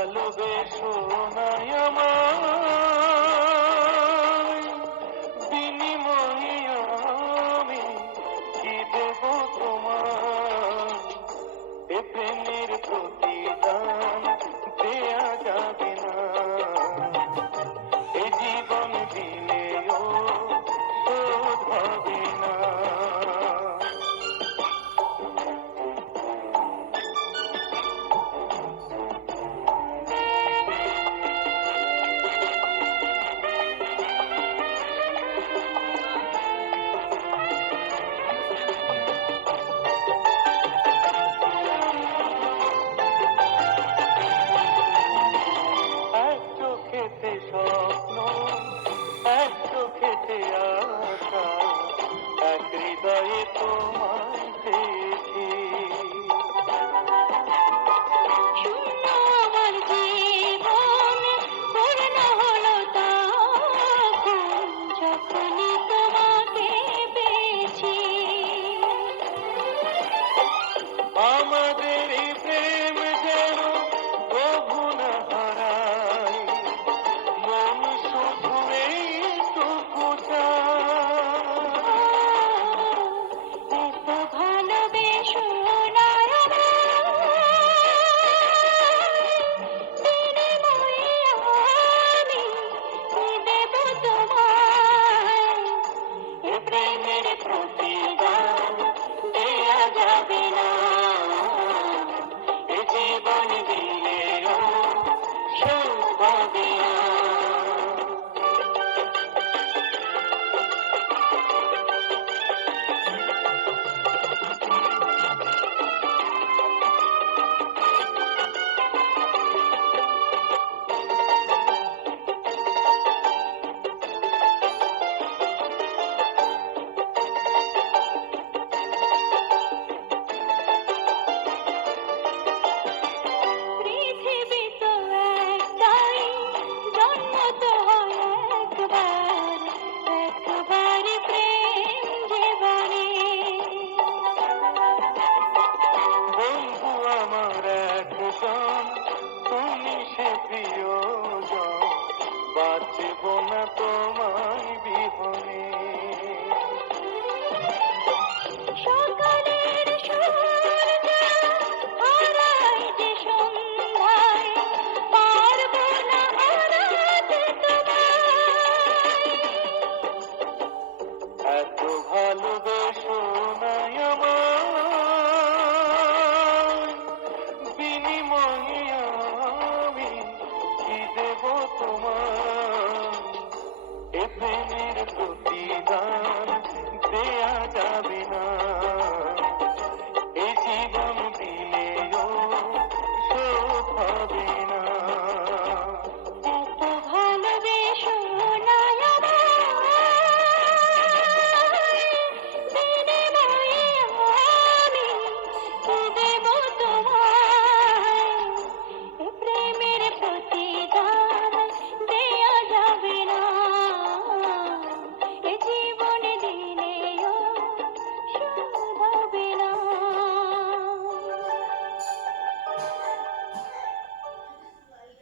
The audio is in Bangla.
ভালোবেসো না আমায়, বিনিময়ে আমি কি দেব তোমায়? এ প্রেমের প্রতিদান দেয়া যাবে না, এ জীবন দিলেও শোধ হবে না। এক চোখেতে স্বপ্ন, এক চোখেতে আশা, এক হৃদয়ে তোমায় পেয়েছি। শূন্য আমার জীবন পূর্ণ হলো তখন যখনই তোমাকে পেয়েছি। আমাদের এই প্রেম যেন প্রভু না হারায়, মন শুধু এইটুকু চায়। এত ভালোবেসো না বিনিময়ে আমি কি দেব তোমায়? এ প্রেমের প্রতিদান দেয়া যাবে না, এ জীবন দিলেও শোধ হবে না। পৃথিবী তো একটাই, জন্ম তো হয় একবার, একবারই প্রেম জীবনে। বন্ধু আমার একজন, তুমি সে প্রিয়জন, বাঁচব না তোমায় বিহনে। সকালের সূর্য হারায় যে সন্ধ্যায়, পারব না হারাতে তোমায়। এত ভালোবেসো না আমায়, বিনিময়ে আমি কি দেব তোমায়? এ প্রেমের